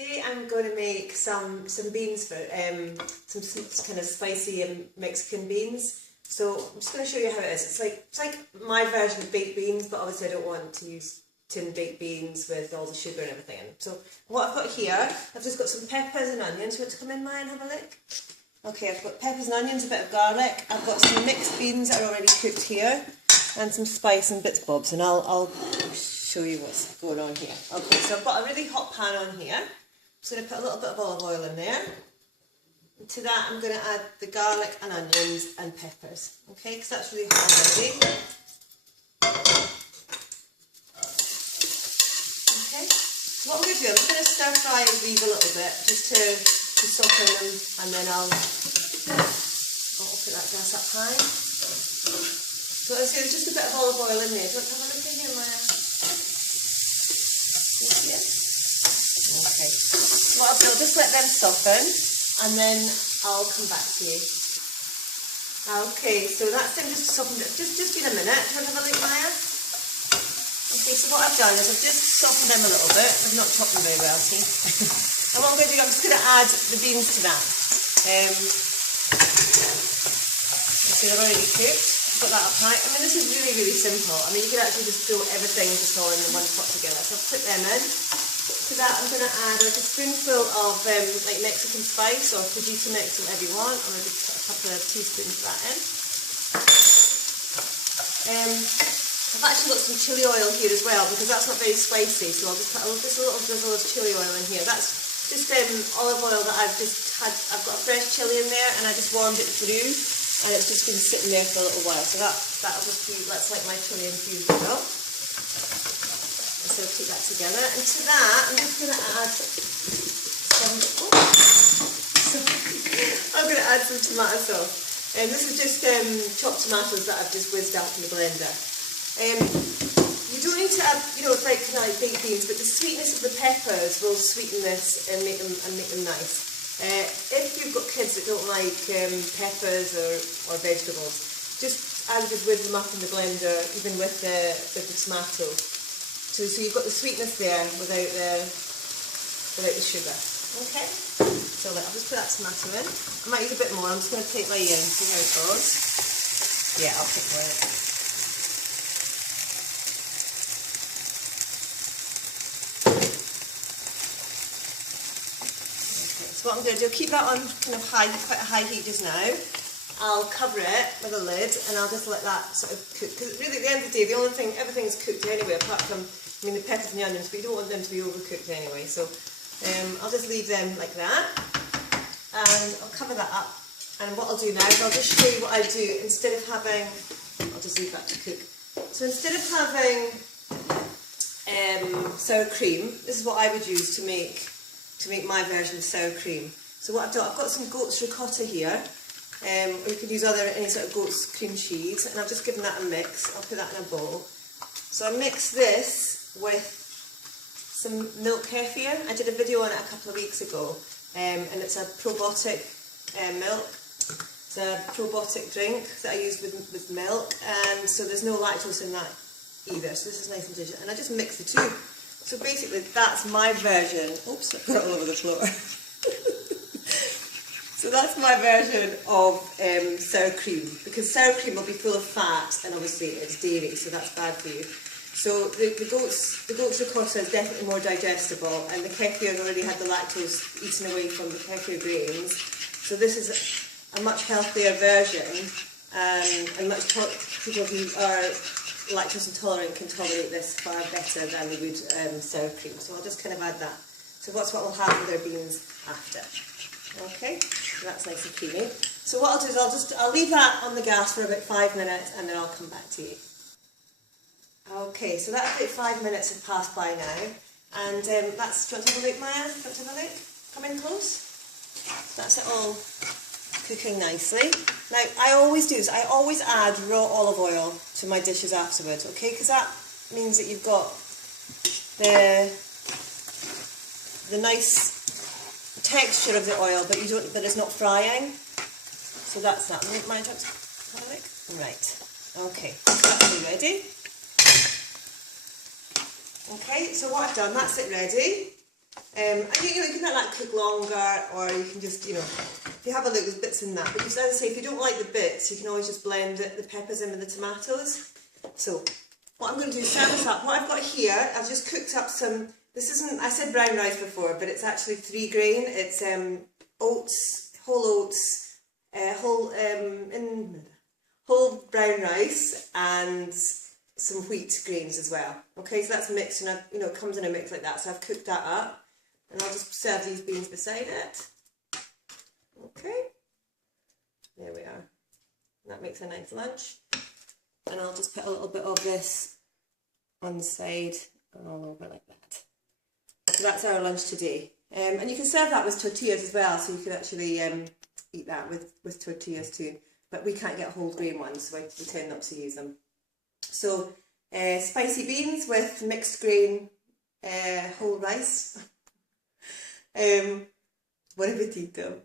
Today I'm going to make some beans for some kind of spicy Mexican beans. So I'm just going to show you how it is. It's like my version of baked beans, but obviously I don't want to use tin baked beans with all the sugar and everything in. So what I've got here, I've just got some peppers and onions. You want to come in, Maya, and have a look? Okay, I've got peppers and onions, a bit of garlic. I've got some mixed beans that are already cooked here, and some spice and bits and bobs. And I'll show you what's going on here. Okay, so I've got a really hot pan on here. I'm just going to put a little bit of olive oil in there. And to that I'm going to add the garlic and onions and peppers. Okay, because that's really hot already. Okay, so what I'm going to do, I'm just going to stir fry these a little bit just to soften them, and then I'll put that gas up high. So as I say, there's just a bit of olive oil in there. Do you want to have a look in here, Maya? Okay. What I'll do, I'll just let them soften, and then I'll come back to you. Okay, so that's them just softened. Just been a minute. Do you want to have a look, Maya? Okay, so what I've done is I've just softened them a little bit. I've not chopped them very well, see? And what I'm going to do, I'm just going to add the beans to that. So they're already cooked. Put that up high. I mean, this is really, really simple. I mean, you can actually just throw everything just all in one pot together. So I'll put them in. To that, I'm going to add like a spoonful of like Mexican spice or Fujita mix, whatever you want. I'm going to put a couple of teaspoons of that in. I've actually got some chili oil here as well because that's not very spicy. So I'll just put a little drizzle of chili oil in here. That's just olive oil that I've just had. I've got a fresh chili in there, and I just warmed it through. And it's just been sitting there for a little while, so that'll just be, that's like my chili infused oil. And so keep that together. And to that, I'm just going to add some, I'm going to add some tomato sauce. And this is just chopped tomatoes that I've just whizzed out in the blender. You don't need to add, it's like baked beans, but the sweetness of the peppers will sweeten this and make them nice. If you've got kids that don't like peppers or vegetables, I would just whiz them up in the blender, even with the tomatoes. So you've got the sweetness there without the sugar. Okay. So I'll just put that tomato in. I might use a bit more. I'm just going to take my see how it goes. Yeah, I'll take more in. So what I'm going to do, keep that on kind of quite a high heat just now. I'll cover it with a lid and I'll just let that sort of cook. Because really at the end of the day, everything's cooked anyway, apart from, the peppers and the onions, but you don't want them to be overcooked anyway. So I'll just leave them like that. And I'll cover that up. And what I'll do now is I'll just show you what I do. Instead of having, I'll just leave that to cook. So instead of having sour cream, this is what I would use to make my version of sour cream. So what I've done, I've got some goat's ricotta here, or you could use any sort of goat's cream cheese, and I've just given that a mix. I'll put that in a bowl. So I mix this with some milk kefir. I did a video on it a couple of weeks ago, and it's a probiotic milk. It's a probiotic drink that I use with milk, and so there's no lactose in that either, so this is nice and delicious. And I just mix the two. So basically, that's my version. Oops, I put it all over the floor. So that's my version of sour cream, because sour cream will be full of fat, and obviously it's dairy, so that's bad for you. So the goat's ricotta is definitely more digestible, and the kefir already had the lactose eaten away from the kefir grains. So this is a much healthier version, and people who are lactose intolerant can tolerate this far better than they would sour cream. So I'll just kind of add that. So that's what we'll have with our beans after. Okay, so that's nice and creamy. So what I'll do is I'll leave that on the gas for about 5 minutes, and then I'll come back to you. Okay, so that's about 5 minutes have passed by now, and do you want to have a look, Maya? Do you want to have a look? Come in close. That's it all cooking nicely. Now, I always do this. I always add raw olive oil to my dishes afterwards, okay? Because that means that you've got the nice texture of the oil, but it's not frying. So that's that. My job. Right. Okay. So that's it ready. Okay. So what I've done, that's it ready. And you can let that cook longer, or you can just, if you have a look, there's bits in that. But as I say, if you don't like the bits, you can always just blend the peppers in with the tomatoes. So what I'm going to do is serve this up. What I've got here, I've just cooked up some, this isn't, I said brown rice before, but it's actually 3 grain. It's oats, whole oats, whole brown rice, and some wheat grains as well. Okay, so that's mixed, and it comes in a mix like that. So I've cooked that up. And I'll just serve these beans beside it. Okay, there we are. That makes a nice lunch. And I'll just put a little bit of this on the side and all over like that. So that's our lunch today. And you can serve that with tortillas as well, so you can actually eat that with tortillas too. But we can't get whole grain ones, so we tend not to use them. So spicy beans with mixed grain whole rice. Buon appetito!